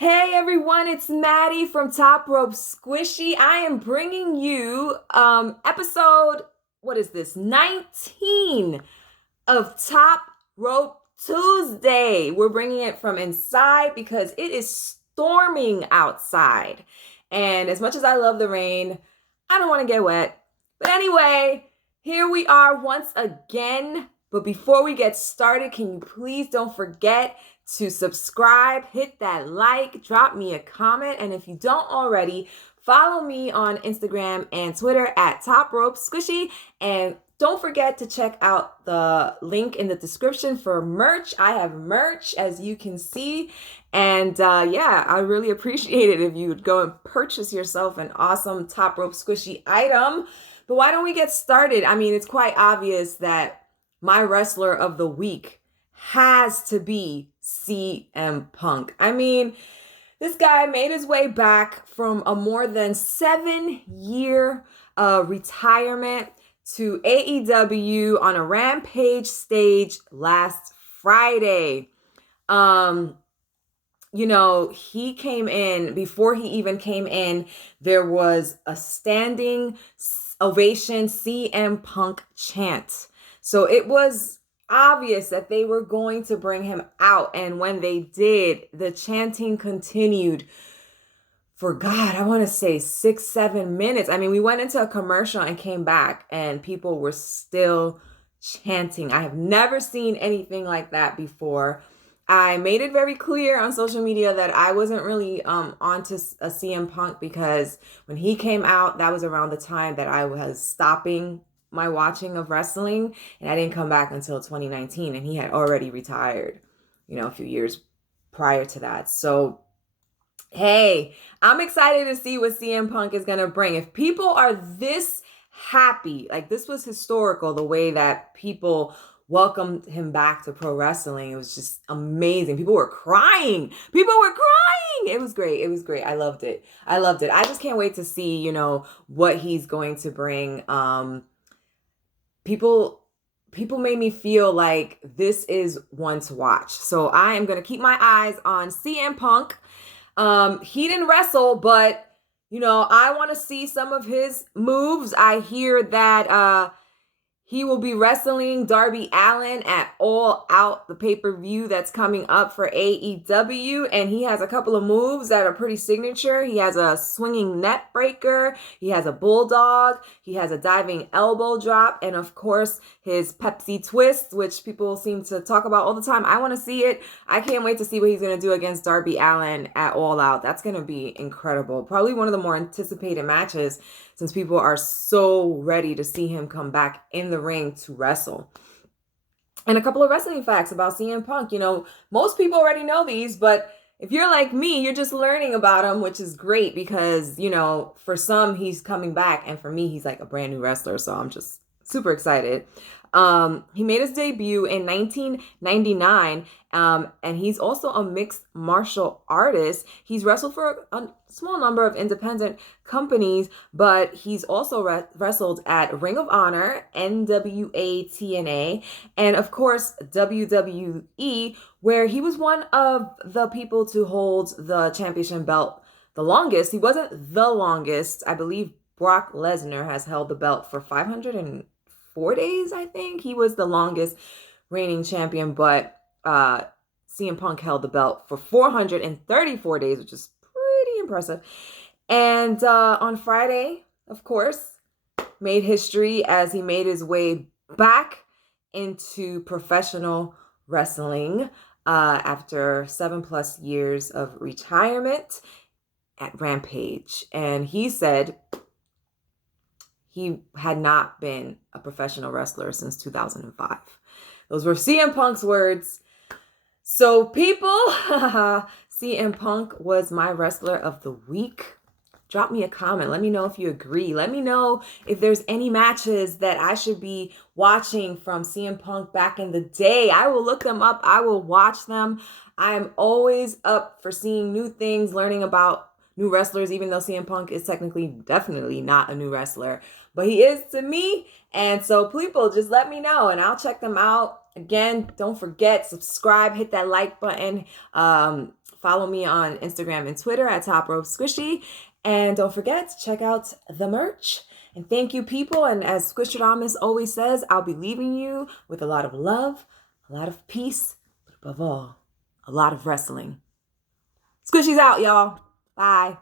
Hey everyone, it's Maddie from Top Rope Squishy. I am bringing you episode, what is this? 19 of Top Rope Tuesday. We're bringing it from inside because it is storming outside. And as much as I love the rain, I don't want to get wet. But anyway, here we are once again. But before we get started, can you please don't forget to subscribe, hit that like, drop me a comment, and if you don't already, follow me on Instagram and Twitter at Top Rope Squishy, and don't forget to check out the link in the description for merch. I have merch, as you can see, and yeah, I really appreciate it if you would go and purchase yourself an awesome Top Rope Squishy item. But why don't we get started? I mean, it's quite obvious that my wrestler of the week has to be CM Punk. I mean, this guy made his way back from a more than 7-year retirement to AEW on a Rampage stage last Friday. He came in, before he even came in, there was a standing ovation CM Punk chant. So it was obvious that they were going to bring him out. And when they did, the chanting continued for, God, I want to say 6-7 minutes. I mean, we went into a commercial and came back and people were still chanting. I have never seen anything like that before. I made it very clear on social media that I wasn't really onto a CM Punk because when he came out, that was around the time that I was stopping my watching of wrestling, and I didn't come back until 2019, and he had already retired, a few years prior to that. So, hey, I'm excited to see what CM Punk is going to bring. If people are this happy, like this was historical, the way that people welcomed him back to pro wrestling. It was just amazing. People were crying. It was great. It was great. I loved it. I just can't wait to see, what he's going to bring. People made me feel like this is one to watch. So I am going to keep my eyes on CM Punk. He didn't wrestle, but I want to see some of his moves. I hear that he will be wrestling Darby Allin at All Out, the pay-per-view that's coming up for AEW. And he has a couple of moves that are pretty signature. He has a swinging net breaker. He has a bulldog. He has a diving elbow drop. And of course, his Pepsi twist, which people seem to talk about all the time. I want to see it. I can't wait to see what he's going to do against Darby Allin at All Out. That's going to be incredible. Probably one of the more anticipated matches since people are so ready to see him come back in the ring to wrestle. And a couple of wrestling facts about CM Punk. Most people already know these, but if you're like me, you're just learning about him, which is great because, for some, he's coming back. And for me, he's like a brand new wrestler. So I'm just super excited. He made his debut in 1999, and he's also a mixed martial artist. He's wrestled for a small number of independent companies, but he's also wrestled at Ring of Honor, NWA TNA, and of course WWE, where he was one of the people to hold the championship belt the longest. He wasn't the longest. I believe Brock Lesnar has held the belt for 504 days, I think. He was the longest reigning champion, but CM Punk held the belt for 434 days, which is pretty impressive. And on Friday, of course, made history as he made his way back into professional wrestling after 7+ years of retirement at Rampage. And he said he had not been a professional wrestler since 2005. Those were CM Punk's words. So people, CM Punk was my wrestler of the week. Drop me a comment. Let me know if you agree. Let me know if there's any matches that I should be watching from CM Punk back in the day. I will look them up. I will watch them. I am always up for seeing new things, learning about new wrestlers, even though CM Punk is definitely not a new wrestler, but he is to me. And so people, just let me know and I'll check them out. Again, don't forget, subscribe, hit that like button, Follow me on Instagram and Twitter at Top Rope Squishy. And don't forget to check out the merch. And thank you, people. And as Squishtradamus always says, I'll be leaving you with a lot of love, a lot of peace, but above all, a lot of wrestling. Squishy's out, y'all. Bye.